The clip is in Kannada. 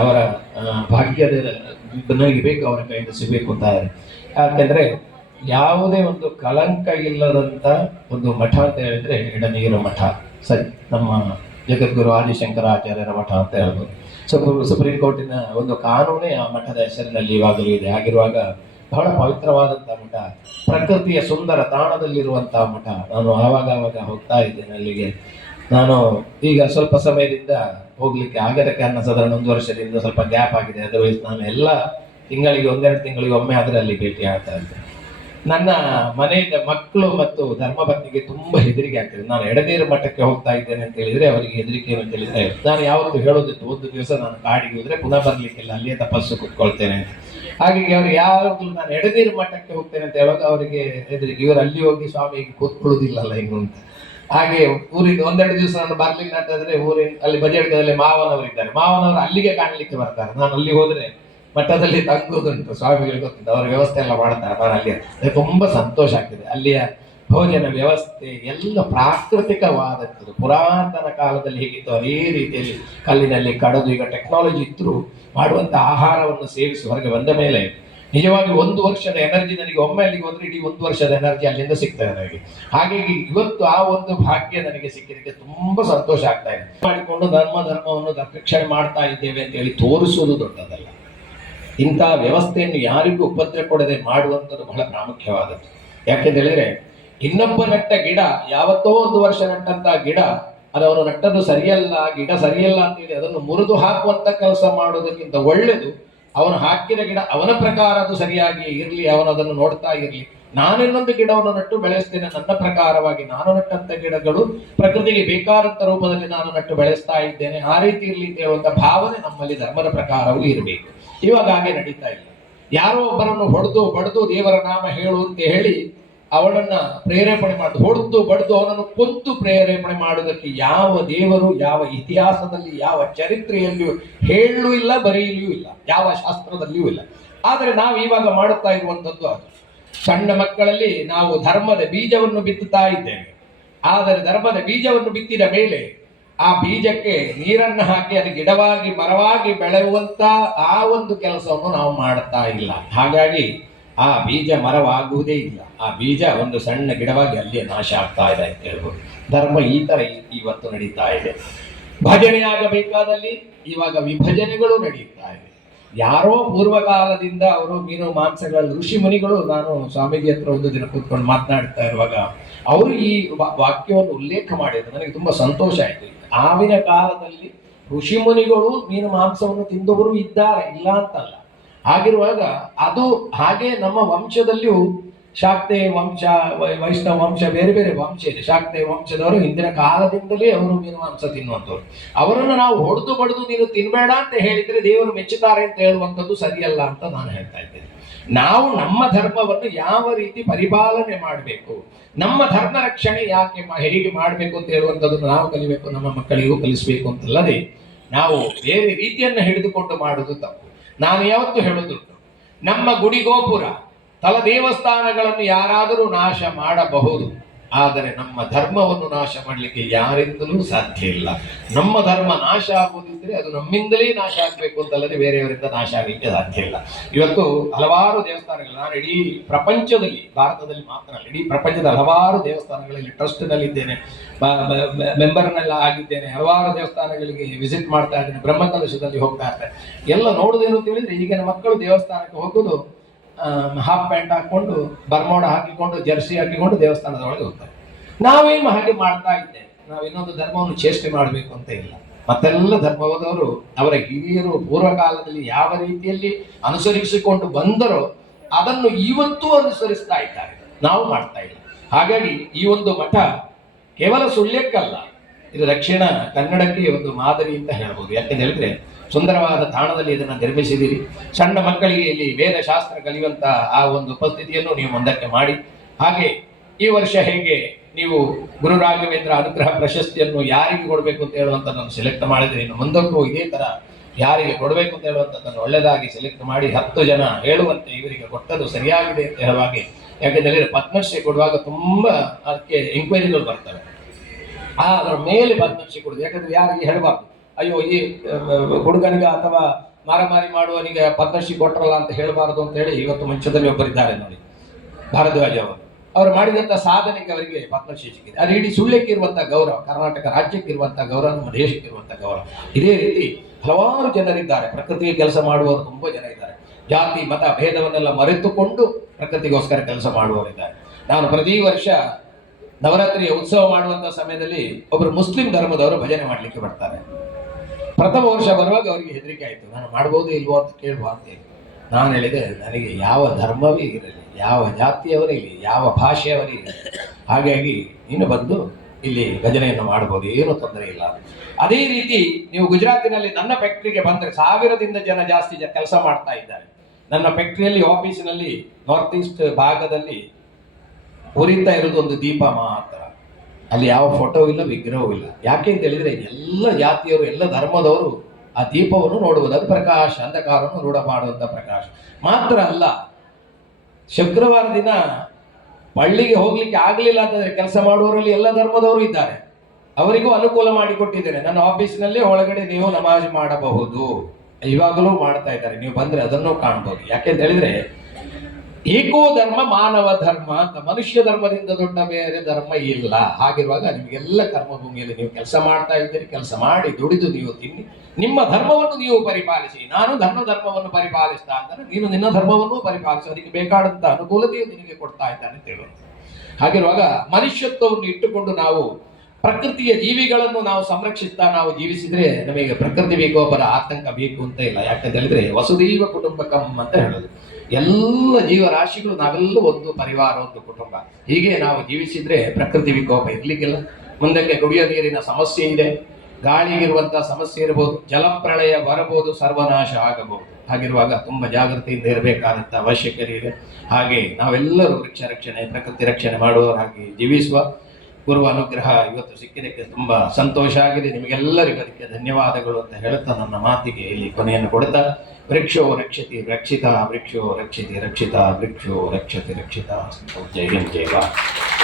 ಅವರ ಭಾಗ್ಯದ ಬೇಕು ಅವರ ಕೈಯಿಂದ ಸಿಗಬೇಕು ಅಂತ ಯಾಕೆಂದರೆ ಯಾವುದೇ ಒಂದು ಕಳಂಕ ಇಲ್ಲದಂತ ಒಂದು ಮಠ ಅಂತ ಹೇಳಿದ್ರೆ ಎಡನೀರು ಮಠ. ಸರಿ, ನಮ್ಮ ಜಗದ್ಗುರು ಆದಿಶಂಕರಾಚಾರ್ಯರ ಮಠ ಅಂತ ಹೇಳ್ಬೋದು. ಸುಪ್ರೀಂ ಸುಪ್ರೀಂ ಕೋರ್ಟಿನ ಒಂದು ಕಾನೂನೇ ಆ ಮಠದ ಹೆಸರಿನಲ್ಲಿ ಇವಾಗಲೂ ಇದೆ. ಆಗಿರುವಾಗ ಬಹಳ ಪವಿತ್ರವಾದಂಥ ಮಠ, ಪ್ರಕೃತಿಯ ಸುಂದರ ತಾಣದಲ್ಲಿರುವಂಥ ಮಠ. ನಾನು ಆವಾಗ ಆವಾಗ ಹೋಗ್ತಾ ಇದ್ದೇನೆ ಅಲ್ಲಿಗೆ. ನಾನು ಈಗ ಸ್ವಲ್ಪ ಸಮಯದಿಂದ ಹೋಗ್ಲಿಕ್ಕೆ ಆಗದ ಕಾರಣ ಸಾಧಾರಣ ಒಂದು ವರ್ಷದಿಂದ ಸ್ವಲ್ಪ ಗ್ಯಾಪ್ ಆಗಿದೆ. ಅದರ್ವೈಸ್ ನಾನು ಎಲ್ಲ ತಿಂಗಳಿಗೆ ಒಂದೆರಡು ತಿಂಗಳಿಗೆ ಒಮ್ಮೆ ಆದ್ರೆ ಅಲ್ಲಿ ಭೇಟಿ ಆಗ್ತಾ ಇದ್ದೆ. ನನ್ನ ಮನೆಯಿಂದ ಮಕ್ಕಳು ಮತ್ತು ಧರ್ಮಪತ್ನಿಗೆ ತುಂಬಾ ಹೆದರಿಕೆ ಆಗ್ತದೆ. ನಾನು ಎಡನೀರು ಮಠಕ್ಕೆ ಹೋಗ್ತಾ ಇದ್ದೇನೆ ಅಂತ ಹೇಳಿದ್ರೆ ಅವರಿಗೆ ಹೆದರಿಕೆ ಅಂತ ಹೇಳಿದ್ರೆ ನಾನು ಯಾವತ್ತು ಹೇಳೋದಿತ್ತು. ಒಂದು ದಿವಸ ನಾನು ಕಾಡಿಗೆ ಹೋದ್ರೆ ಪುನಃ ಬರ್ಲಿಕ್ಕಿಲ್ಲ, ಅಲ್ಲಿಯೇ ತಪಸ್ಸು ಕೂತ್ಕೊಳ್ತೇನೆ ಹಾಗಾಗಿ ಅವ್ರು ಯಾವಾಗಲೂ ನಾನು ಎಡನೀರು ಮಠಕ್ಕೆ ಹೋಗ್ತೇನೆ ಅಂತ ಹೇಳುವಾಗ ಅವರಿಗೆ ಹೆದರಿಕೆ. ಇವರು ಅಲ್ಲಿ ಹೋಗಿ ಸ್ವಾಮಿಗೆ ಕೂತ್ಕೊಳ್ಳೋದಿಲ್ಲಲ್ಲ ಇನ್ನು ಅಂತ. ಹಾಗೆ ಊರಿಗೆ ಒಂದೆರಡು ದಿವಸ ನಾನು ಬರ್ಲಿಲ್ಲ ಅಂತಂದ್ರೆ ಊರಿನ, ಅಲ್ಲಿ ಬದಿಯಡ್ಕದಲ್ಲಿ ಮಾವನವರು ಇದ್ದಾರೆ ಮಾವನವರು ಅಲ್ಲಿಗೆ ಕಾಣಲಿಕ್ಕೆ ಬರ್ತಾರೆ. ನಾನು ಅಲ್ಲಿ ಹೋದ್ರೆ ಮಠದಲ್ಲಿ ತಂಗುದುಂಟು ಸ್ವಾಮಿಗಳು ಗೊತ್ತಿದೆ, ಅವ್ರ ವ್ಯವಸ್ಥೆ ಎಲ್ಲ ಮಾಡ್ತಾರೆ ನಾನು ಅಲ್ಲಿ. ತುಂಬಾ ಸಂತೋಷ ಆಗ್ತದೆ. ಅಲ್ಲಿಯ ಭೋಜನ ವ್ಯವಸ್ಥೆ, ಎಲ್ಲ ಪ್ರಾಕೃತಿಕವಾದದ್ದು. ಪುರಾತನ ಕಾಲದಲ್ಲಿ ಹೇಗಿತ್ತು, ಅದೇ ರೀತಿಯಲ್ಲಿ ಕಲ್ಲಿನಲ್ಲಿ ಕಡದು ಈಗ ಟೆಕ್ನಾಲಜಿ ಇದ್ರು ಮಾಡುವಂತ ಆಹಾರವನ್ನು ಸೇವಿಸಿ ಹೊರಗೆ ಬಂದ ಮೇಲೆ ನಿಜವಾಗಿ ಒಂದು ವರ್ಷದ ಎನರ್ಜಿ ನನಗೆ ಒಮ್ಮೆ ಅಲ್ಲಿಗೆ ಹೋದ್ರೆ ಇಡೀ ಒಂದು ವರ್ಷದ ಎನರ್ಜಿ ಅಲ್ಲಿಂದ ಸಿಗ್ತದೆ ನನಗೆ. ಹಾಗಾಗಿ ಇವತ್ತು ಆ ಒಂದು ಭಾಗ್ಯ ನನಗೆ ಸಿಕ್ಕಿದ್ದಕ್ಕೆ ತುಂಬಾ ಸಂತೋಷ ಆಗ್ತಾ ಇದೆ. ಮಾಡಿಕೊಂಡು ಧರ್ಮ ಧರ್ಮವನ್ನು ರಕ್ಷಣೆ ಮಾಡ್ತಾ ಇದ್ದೇವೆ ಅಂತ ಹೇಳಿ ತೋರಿಸುವುದು ದೊಡ್ಡದಲ್ಲ. ಇಂತಹ ವ್ಯವಸ್ಥೆಯನ್ನು ಯಾರಿಗೂ ಉಪದ್ರ ಕೊಡದೆ ಮಾಡುವಂಥದ್ದು ಬಹಳ ಪ್ರಾಮುಖ್ಯವಾದದ್ದು. ಯಾಕೆಂತ ಹೇಳಿದ್ರೆ, ಇನ್ನೊಬ್ಬ ನಟ್ಟ ಗಿಡ, ಯಾವತ್ತೋ ಒಂದು ವರ್ಷ ನಟ್ಟಂತಹ ಗಿಡ, ಅದು ಅವನು ನಟ್ಟದ್ದು ಸರಿಯಲ್ಲ, ಗಿಡ ಸರಿಯಲ್ಲ ಅಂತೇಳಿ ಅದನ್ನು ಮುರಿದು ಹಾಕುವಂತ ಕೆಲಸ ಮಾಡೋದಕ್ಕಿಂತ ಒಳ್ಳೆಯದು ಅವನು ಹಾಕಿದ ಗಿಡ ಅವನ ಪ್ರಕಾರ ಅದು ಸರಿಯಾಗಿ ಇರಲಿ, ಅವನು ಅದನ್ನು ನೋಡ್ತಾ ಇರಲಿ. ನಾನಿನ್ನೊಂದು ಗಿಡವನ್ನು ನಟ್ಟು ಬೆಳೆಸ್ತೇನೆ, ನನ್ನ ಪ್ರಕಾರವಾಗಿ ನಾನು ನಟ್ಟಂತ ಗಿಡಗಳು ಪ್ರಕೃತಿಗೆ ಬೇಕಾದಂತ ರೂಪದಲ್ಲಿ ನಾನು ನಟ್ಟು ಬೆಳೆಸ್ತಾ ಇದ್ದೇನೆ. ಆ ರೀತಿ ಇರಲಿ ಅಂತ ಭಾವನೆ ನಮ್ಮಲ್ಲಿ ಧರ್ಮದ ಪ್ರಕಾರವೂ ಇರಬೇಕು. ಇವಾಗ ಹಾಗೆ ನಡೀತಾ ಇಲ್ಲ. ಯಾರೋ ಒಬ್ಬರನ್ನು ಹೊಡೆದು, ಬಡದು ದೇವರ ನಾಮ ಹೇಳು ಅಂತ ಹೇಳಿ ಅವಳನ್ನ ಪ್ರೇರೇಪಣೆ ಮಾಡುದು ಹೊಡೆದು ಬಡ್ದು ಅವನನ್ನು ಕೊಂದು ಪ್ರೇರೇಪಣೆ ಮಾಡುವುದಕ್ಕೆ ಯಾವ ದೇವರು, ಯಾವ ಇತಿಹಾಸದಲ್ಲಿ, ಯಾವ ಚರಿತ್ರೆಯಲ್ಲಿಯೂ ಹೇಳಲೂ ಇಲ್ಲ ಬರೆಯಲೂ ಇಲ್ಲ, ಯಾವ ಶಾಸ್ತ್ರದಲ್ಲಿಯೂ ಇಲ್ಲ. ಆದರೆ ನಾವು ಇವಾಗ ಮಾಡುತ್ತಾ ಇರುವಂಥದ್ದು ಅದು. ಸಣ್ಣ ಮಕ್ಕಳಲ್ಲಿ ನಾವು ಧರ್ಮದ ಬೀಜವನ್ನು ಬಿತ್ತುತ್ತಾ ಇದ್ದೇವೆ. ಆದರೆ ಧರ್ಮದ ಬೀಜವನ್ನು ಬಿತ್ತಿದ ಮೇಲೆ ಆ ಬೀಜಕ್ಕೆ ನೀರನ್ನು ಹಾಕಿ ಅದು ಗಿಡವಾಗಿ ಮರವಾಗಿ ಬೆಳೆಯುವಂತ ಆ ಒಂದು ಕೆಲಸವನ್ನು ನಾವು ಮಾಡುತ್ತಾ ಇಲ್ಲ. ಹಾಗಾಗಿ ಆ ಬೀಜ ಮರವಾಗುವುದೇ ಇಲ್ಲ. ಆ ಬೀಜ ಒಂದು ಸಣ್ಣ ಗಿಡವಾಗಿ ಅಲ್ಲಿಯೇ ನಾಶ ಆಗ್ತಾ ಇದೆ ಅಂತ ಹೇಳ್ಬೋದು. ಧರ್ಮ ಈ ತರ ಇವತ್ತು ನಡೀತಾ ಇದೆ. ಭಜನೆ ಆಗಬೇಕಾದಲ್ಲಿ ಇವಾಗ ವಿಭಜನೆಗಳು ನಡೀತಾ ಇದೆ. ಯಾರೋ ಪೂರ್ವಕಾಲದಿಂದ ಅವರು ಮೀನು, ಮಾಂಸಗಳಲ್ಲಿ ಋಷಿ ಮುನಿಗಳು ನಾನು ಸ್ವಾಮೀಜಿ ಹತ್ರ ಒಂದು ದಿನ ಕೂತ್ಕೊಂಡು ಮಾತನಾಡ್ತಾ ಇರುವಾಗ ಅವರು ಈ ವಾಕ್ಯವನ್ನು ಉಲ್ಲೇಖ ಮಾಡಿದ್ರು. ನನಗೆ ತುಂಬಾ ಸಂತೋಷ ಆಯ್ತು. ಆವಿನ ಕಾಲದಲ್ಲಿ ಋಷಿ ಮುನಿಗಳು ಮೀನು, ಮಾಂಸವನ್ನು ತಿಂದವರು ಇದ್ದಾರೆ, ಇಲ್ಲ ಅಂತಲ್ಲ. ಹಾಗಿರುವಾಗ ಅದು ಹಾಗೆ ನಮ್ಮ ವಂಶದಲ್ಲಿಯೂ ಶಾಕ್ತೆ ವಂಶ ವೈಷ್ಣವ ವಂಶ, ಬೇರೆ ಬೇರೆ ವಂಶ ಇದೆ ಶಾಕ್ತೆ ವಂಶದವರು ಹಿಂದಿನ ಕಾಲದಿಂದಲೇ ಅವರು ಮೀನು ಮಾಂಸ ತಿನ್ನುವಂಥವ್ರು. ಅವರನ್ನು ನಾವು ಹೊಡೆದು ಬಡಿದು ನೀನು ತಿನ್ಬೇಡ ಅಂತ ಹೇಳಿದ್ರೆ ದೇವರು ಮೆಚ್ಚುತ್ತಾರೆ ಅಂತ ಹೇಳುವಂಥದ್ದು ಸರಿಯಲ್ಲ ಅಂತ ನಾನು ಹೇಳ್ತಾ ಇದ್ದೇನೆ. ನಾವು ನಮ್ಮ ಧರ್ಮವನ್ನು ಯಾವ ರೀತಿ ಪರಿಪಾಲನೆ ಮಾಡಬೇಕು, ನಮ್ಮ ಧರ್ಮ ರಕ್ಷಣೆ ಯಾಕೆ ಹೇಗೆ ಮಾಡಬೇಕು ಅಂತ ಹೇಳುವಂಥದ್ದನ್ನು ನಾವು ಕಲಿಬೇಕು, ನಮ್ಮ ಮಕ್ಕಳಿಗೂ ಕಲಿಸಬೇಕು ಅಂತಲ್ಲದೆ ನಾವು ಬೇರೆ ರೀತಿಯನ್ನು ಹಿಡಿದುಕೊಂಡು ಮಾಡುವುದು ತಪ್ಪು. ನಾನು ಯಾವತ್ತು ಹೇಳುದುಂಟು ನಮ್ಮ ಗುಡಿ ಗೋಪುರ ತಲ ದೇವಸ್ಥಾನಗಳನ್ನು ಯಾರಾದರೂ ನಾಶ ಮಾಡಬಹುದು. ಆದರೆ ನಮ್ಮ ಧರ್ಮವನ್ನು ನಾಶ ಮಾಡಲಿಕ್ಕೆ ಯಾರಿಂದಲೂ ಸಾಧ್ಯ ಇಲ್ಲ. ನಮ್ಮ ಧರ್ಮ ನಾಶ ಆಗುವುದಿದ್ರೆ ಅದು ನಮ್ಮಿಂದಲೇ ನಾಶ ಆಗಬೇಕು ಅಂತಲ್ಲದೆ ಬೇರೆಯವರಿಂದ ನಾಶ ಆಗಲಿಕ್ಕೆ ಸಾಧ್ಯ ಇಲ್ಲ. ಇವತ್ತು ಹಲವಾರು ದೇವಸ್ಥಾನಗಳು, ನಾನು ಇಡೀ ಪ್ರಪಂಚದಲ್ಲಿ, ಭಾರತದಲ್ಲಿ ಮಾತ್ರ ಅಲ್ಲ, ಇಡೀ ಪ್ರಪಂಚದ ಹಲವಾರು ದೇವಸ್ಥಾನಗಳಲ್ಲಿ ಟ್ರಸ್ಟ್ನಲ್ಲಿದ್ದೇನೆ ಮೆಂಬರ್ನೆಲ್ಲ ಆಗಿದ್ದೇನೆ, ಹಲವಾರು ದೇವಸ್ಥಾನಗಳಿಗೆ ವಿಸಿಟ್ ಮಾಡ್ತಾ ಇದ್ದೇನೆ, ಬ್ರಹ್ಮಕಲಶದಲ್ಲಿ ಹೋಗ್ತಾ ಇರ್ತೇನೆ. ಎಲ್ಲ ನೋಡುದೇನು ಅಂತ ಹೇಳಿದ್ರೆ ಈಗಿನ ಮಕ್ಕಳು ದೇವಸ್ಥಾನಕ್ಕೆ ಹೋಗೋದು ಹಾಫ್ ಪ್ಯಾಂಟ್ ಹಾಕೊಂಡು ಬರ್ಮೋಡ ಹಾಕಿಕೊಂಡು, ಜರ್ಸಿ ಹಾಕಿಕೊಂಡು ದೇವಸ್ಥಾನದ ಒಳಗೆ ಹೋಗ್ತಾರೆ. ನಾವೇನು ಹಾಗೆ ಮಾಡ್ತಾ ಇದ್ದೇವೆ? ನಾವು ಇನ್ನೊಂದು ಧರ್ಮವನ್ನು ಚೇಷ್ಟೆ ಮಾಡಬೇಕು ಅಂತ ಇಲ್ಲ. ಮತ್ತೆಲ್ಲ ಧರ್ಮವಾದವರು ಅವರ ಹಿರಿಯರು ಪೂರ್ವಕಾಲದಲ್ಲಿ ಯಾವ ರೀತಿಯಲ್ಲಿ ಅನುಸರಿಸಿಕೊಂಡು ಬಂದರೋ ಅದನ್ನು ಇವತ್ತೂ ಅನುಸರಿಸ್ತಾ ಇದ್ದಾರೆ. ನಾವು ಮಾಡ್ತಾ ಇಲ್ಲ. ಹಾಗಾಗಿ ಈ ಒಂದು ಮಠ ಕೇವಲ ಸುಳ್ಯಕ್ಕಲ್ಲ. ಇದು ದಕ್ಷಿಣ ಕನ್ನಡಕ್ಕೆ ಒಂದು ಮಾದರಿ ಅಂತ ಹೇಳ್ಬೋದು. ಯಾಕೆಂತ ಹೇಳಿದ್ರೆ ಸುಂದರವಾದ ತಾಣದಲ್ಲಿ ಇದನ್ನು ನಿರ್ಮಿಸಿದಿರಿ ಸಣ್ಣ ಮಕ್ಕಳಿಗೆ ಇಲ್ಲಿ ವೇದ ಶಾಸ್ತ್ರ ಕಲಿಯುವಂತ ಆ ಒಂದು ಉಪಸ್ಥಿತಿಯನ್ನು ನೀವು ಮುಂದಕ್ಕೆ ಮಾಡಿ. ಹಾಗೆ ಈ ವರ್ಷ ಹೇಗೆ ನೀವು ಗುರು ರಾಘವೇಂದ್ರ ಅನುಗ್ರಹ ಪ್ರಶಸ್ತಿಯನ್ನು ಯಾರಿಗೆ ಕೊಡಬೇಕು ಅಂತ ಹೇಳುವಂಥದ್ದನ್ನು ಸೆಲೆಕ್ಟ್ ಮಾಡಿದ್ರೆ ಇನ್ನು ಮುಂದಕ್ಕೂ ಇದೇ ತರ ಯಾರಿಗೆ ಕೊಡಬೇಕು ಅಂತ ಹೇಳುವಂಥದ್ದನ್ನು ಒಳ್ಳೆಯದಾಗಿ ಸೆಲೆಕ್ಟ್ ಮಾಡಿ ಹತ್ತು ಜನ ಹೇಳುವಂತೆ ಇವರಿಗೆ ಕೊಟ್ಟದ್ದು ಸರಿಯಾಗಿದೆ ಅಂತ ಹೇಳುವಾಗೆ ಯಾಕೆಂದರೆ ಪದ್ಮಶ್ರೀ ಕೊಡುವಾಗ ತುಂಬಾ ಅದಕ್ಕೆ ಎಂಕ್ವೈರಿಗಳು ಬರ್ತವೆ. ಆ ಅದರ ಮೇಲೆ ಪದ್ಮಶ್ರೀ ಕೊಡುದು. ಯಾಕಂದ್ರೆ ಯಾರಿಗೆ ಹೇಳಬಾರ್ದು. ಅಯ್ಯೋ, ಈ ಹುಡುಗನಿಗ ಅಥವಾ ಮಾರಾಮಾರಿ ಮಾಡುವನಿಗೆ ಪದ್ಮಶ್ರೀ ಕೊಟ್ಟರಲ್ಲ ಅಂತ ಹೇಳಬಾರದು ಅಂತ ಹೇಳಿ ಇವತ್ತು ಮಂಚದಲ್ಲಿ ಒಬ್ಬರಿದ್ದಾರೆ ನೋಡಿ. ಭಾರದ್ವಾಜ್ ಅವರು. ಅವರು ಮಾಡಿದಂತ ಸಾಧನೆಗೆ ಅವರಿಗೆ ಪದ್ಮಶ್ರೀ ಸಿಕ್ಕಿದೆ. ಅದು ಇಡೀ ಸುಳ್ಳಕ್ಕೆ ಇರುವಂತಹ ಗೌರವ, ಕರ್ನಾಟಕ ರಾಜ್ಯಕ್ಕೆ ಇರುವಂಥ ಗೌರವ, ನಮ್ಮ ದೇಶಕ್ಕೆ ಇರುವಂತಹ ಗೌರವ. ಇದೇ ರೀತಿ ಹಲವಾರು ಜನರಿದ್ದಾರೆ. ಪ್ರಕೃತಿಗೆ ಕೆಲಸ ಮಾಡುವವರು ತುಂಬಾ ಜನ ಇದ್ದಾರೆ. ಜಾತಿ, ಮತ, ಭೇದವನ್ನೆಲ್ಲ ಮರೆತುಕೊಂಡು ಪ್ರಕೃತಿಗೋಸ್ಕರ ಕೆಲಸ ಮಾಡುವವರಿದ್ದಾರೆ. ನಾನು ಪ್ರತಿ ವರ್ಷ ನವರಾತ್ರಿಯ ಉತ್ಸವ ಮಾಡುವಂತ ಸಮಯದಲ್ಲಿ ಒಬ್ಬರು ಮುಸ್ಲಿಂ ಧರ್ಮದವರು ಭಜನೆ ಮಾಡ್ಲಿಕ್ಕೆ ಬರ್ತಾರೆ. ಪ್ರಥಮ ವರ್ಷ ಬರುವಾಗ ಅವರಿಗೆ ಹೆದರಿಕೆ ಆಯಿತು. ನಾನು ಮಾಡ್ಬೋದು ಇಲ್ವೋ ಅಂತ ಕೇಳುವ ಅಂತೇಳಿ ನಾನು ಹೇಳಿದೆ, ನನಗೆ ಯಾವ ಧರ್ಮವೇ ಇರಲಿ, ಯಾವ ಜಾತಿಯವರೇ ಇರಲಿ, ಯಾವ ಭಾಷೆಯವರೇ ಇರಲಿ, ಹಾಗಾಗಿ ನೀನು ಬಂದು ಇಲ್ಲಿ ಭಜನೆಯನ್ನು ಮಾಡ್ಬೋದು, ಏನೂ ತೊಂದರೆ ಇಲ್ಲ ಅದೇ ರೀತಿ ನೀವು ಗುಜರಾತಿನಲ್ಲಿ ನನ್ನ ಫ್ಯಾಕ್ಟ್ರಿಗೆ ಬಂದರೆ ಸಾವಿರದಿಂದ ಜನ ಜಾಸ್ತಿ ಕೆಲಸ ಮಾಡ್ತಾ ಇದ್ದಾರೆ. ನನ್ನ ಫ್ಯಾಕ್ಟ್ರಿಯಲ್ಲಿ, ಆಫೀಸಿನಲ್ಲಿ, ನಾರ್ತ್ ಈಸ್ಟ್ ಭಾಗದಲ್ಲಿ ಉರಿತಾ ಇರೋದು ಒಂದು ದೀಪ ಮಾತ್ರ. ಅಲ್ಲಿ ಯಾವ ಫೋಟೋ ಇಲ್ಲ, ವಿಗ್ರಹವೂ ಇಲ್ಲ. ಯಾಕೆ ಅಂತ ಹೇಳಿದ್ರೆ, ಎಲ್ಲ ಜಾತಿಯವರು, ಎಲ್ಲ ಧರ್ಮದವರು ಆ ದೀಪವನ್ನು ನೋಡುವುದು. ಅದು ಪ್ರಕಾಶ, ಅಂಧಕಾರವನ್ನು ರೂಢ ಮಾಡುವಂಥ ಪ್ರಕಾಶ. ಮಾತ್ರ ಅಲ್ಲ, ಶುಕ್ರವಾರ ದಿನ ಪಳ್ಳಿಗೆ ಹೋಗ್ಲಿಕ್ಕೆ ಆಗಲಿಲ್ಲ ಅಂತಂದ್ರೆ ಕೆಲಸ ಮಾಡುವವರಲ್ಲಿ ಎಲ್ಲ ಧರ್ಮದವರು ಇದ್ದಾರೆ. ಅವರಿಗೂ ಅನುಕೂಲ ಮಾಡಿಕೊಟ್ಟಿದ್ದೇನೆ. ನನ್ನ ಆಫೀಸ್ನಲ್ಲಿ ಒಳಗಡೆ ನೀವು ನಮಾಜ್ ಮಾಡಬಹುದು. ಇವಾಗಲೂ ಮಾಡ್ತಾ ಇದ್ದಾರೆ. ನೀವು ಬಂದ್ರೆ ಅದನ್ನು ಕಾಣ್ಬೋದು. ಯಾಕೆಂತ ಹೇಳಿದ್ರೆ ಏಕೋ ಧರ್ಮ ಮಾನವ ಧರ್ಮ ಅಂತ ಮನುಷ್ಯ ಧರ್ಮದಿಂದ ದೊಡ್ಡ ಬೇರೆ ಧರ್ಮ ಇಲ್ಲ. ಹಾಗಿರುವಾಗ ನಿಮಗೆಲ್ಲ ಕರ್ಮಭೂಮಿಯಲ್ಲಿ ನೀವು ಕೆಲಸ ಮಾಡ್ತಾ ಇದ್ದೀರಿ, ಕೆಲಸ ಮಾಡಿ ದುಡಿದು ನೀವು ತಿನ್ನಿ. ನಿಮ್ಮ ಧರ್ಮವನ್ನು ನೀವು ಪರಿಪಾಲಿಸಿ. ನಾನು ಧರ್ಮ ಧರ್ಮವನ್ನು ಪರಿಪಾಲಿಸ್ತಾ ಅಂದರೆ ನೀನು ನಿನ್ನ ಧರ್ಮವನ್ನು ಪರಿಪಾಲಿಸಿ. ಅದಕ್ಕೆ ಬೇಕಾದಂತ ಅನುಕೂಲತೆಯು ನಿನಗೆ ಕೊಡ್ತಾ ಇದ್ದಾನೆ ಹೇಳುವಂತ ಹಾಗಿರುವಾಗ ಮನುಷ್ಯತ್ವವನ್ನು ಇಟ್ಟುಕೊಂಡು ನಾವು ಪ್ರಕೃತಿಯ ಜೀವಿಗಳನ್ನು ನಾವು ಸಂರಕ್ಷಿಸ್ತಾ ನಾವು ಜೀವಿಸಿದ್ರೆ ನಮಗೆ ಪ್ರಕೃತಿ ವಿಕೋಪದ ಆತಂಕ ಬೇಕು ಅಂತ ಇಲ್ಲ. ಯಾಕಂತ ಹೇಳಿದ್ರೆ ವಸುದೈವ ಕುಟುಂಬಕಂ ಅಂತ ಹೇಳೋದು. ಎಲ್ಲ ಜೀವರಾಶಿಗಳು ನಾವೆಲ್ಲ ಒಂದು ಪರಿವಾರ, ಒಂದು ಕುಟುಂಬ. ಹೀಗೆ ನಾವು ಜೀವಿಸಿದ್ರೆ ಪ್ರಕೃತಿ ವಿಕೋಪ ಇರ್ಲಿಕ್ಕಿಲ್ಲ. ಮುಂದಕ್ಕೆ ಕುಡಿಯೋ ನೀರಿನ ಸಮಸ್ಯೆ ಇದೆ. ಗಾಳಿಗಿರುವಂತಹ ಸಮಸ್ಯೆ ಇರಬಹುದು ಜಲಪ್ರಳಯ ಬರಬಹುದು, ಸರ್ವನಾಶ ಆಗಬಹುದು. ಹಾಗಿರುವಾಗ ತುಂಬಾ ಜಾಗೃತಿಯಿಂದ ಇರಬೇಕಾದಂತ ಅವಶ್ಯಕತೆ ಇದೆ. ಹಾಗೆ ನಾವೆಲ್ಲರೂ ವೃಕ್ಷ ರಕ್ಷಣೆ, ಪ್ರಕೃತಿ ರಕ್ಷಣೆ ಮಾಡುವವರಾಗಿ ಜೀವಿಸುವ ಪೂರ್ವ ಅನುಗ್ರಹ ಇವತ್ತು ಸಿಕ್ಕಿದಕ್ಕೆ ತುಂಬಾ ಸಂತೋಷ ಆಗಿದೆ. ನಿಮಗೆಲ್ಲರಿಗೂ ಅದಕ್ಕೆ ಧನ್ಯವಾದಗಳು ಅಂತ ಹೇಳುತ್ತಾ ನನ್ನ ಮಾತಿಗೆ ಇಲ್ಲಿ ಕೊನೆಯನ್ನು ಕೊಡುತ್ತಾ वृक्षो रक्षति रक्षिता वृक्षो रक्षति रक्षिता वृक्षो रक्षति रक्षिता जय हिंद जय भारत